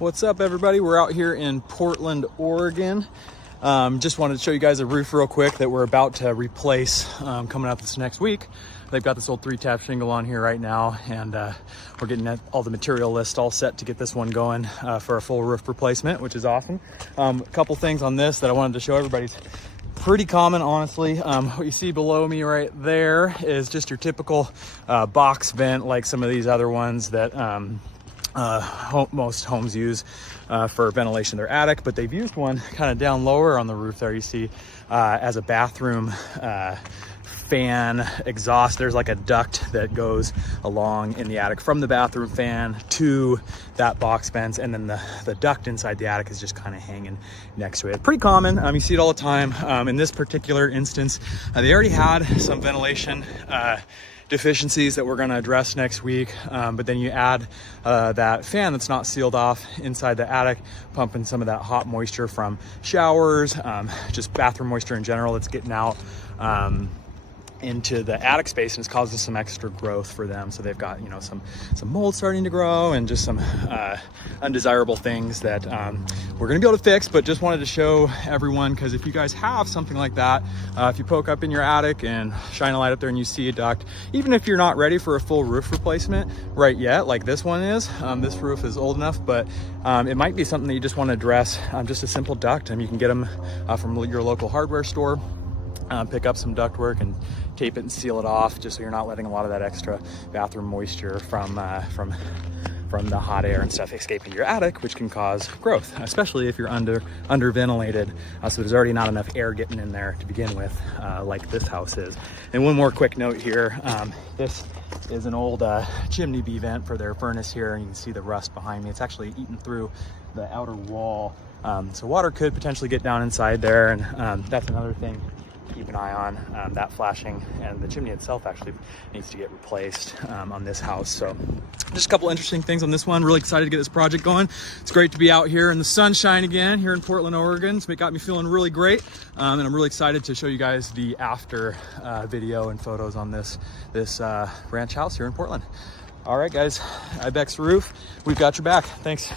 What's up, everybody? We're out here in Portland, Oregon. Just wanted to show you guys a roof real quick that we're about to replace coming up this next week. They've got this old 3-tap shingle on here right now, and we're getting all the material list all set to get this one going for a full roof replacement, which is awesome. A couple things on this that I wanted to show everybody. Pretty common, honestly. What you see below me right there is just your typical box vent, like some of these other ones that most homes use for ventilation in their attic, but they've used one kind of down lower on the roof there, you see, as a bathroom fan exhaust. There's like a duct that goes along in the attic from the bathroom fan to that box vents, and then the duct inside the attic is just kind of hanging next to it. Pretty common. You see it all the time. In this particular instance, they already had some ventilation deficiencies that we're going to address next week, but then you add that fan that's not sealed off inside the attic, pumping some of that hot moisture from showers, just bathroom moisture in general that's getting out into the attic space, and it's causing some extra growth for them. So they've got, you know, some mold starting to grow and just some undesirable things that we're gonna be able to fix. But just wanted to show everyone, because if you guys have something like that, if you poke up in your attic and shine a light up there and you see a duct, even if you're not ready for a full roof replacement right yet, like this one is, this roof is old enough, but it might be something that you just want to address. Just a simple duct, and you can get them from your local hardware store. Pick up some ductwork and tape it and seal it off, just so you're not letting a lot of that extra bathroom moisture from the hot air and stuff escaping your attic, which can cause growth, especially if you're under ventilated. So there's already not enough air getting in there to begin with, like this house is. And one more quick note here. This is an old chimney B vent for their furnace here, and you can see the rust behind me. It's actually eaten through the outer wall. So water could potentially get down inside there, and that's another thing keep an eye on. That flashing, and the chimney itself actually needs to get replaced on this house. So just a couple interesting things on this one. Really excited to get this project going. It's great to be out here in the sunshine again here in Portland, Oregon. It got me feeling really great, and I'm really excited to show you guys the after video and photos on this ranch house here in Portland. All right, guys, Ibex Roof, we've got your back. Thanks.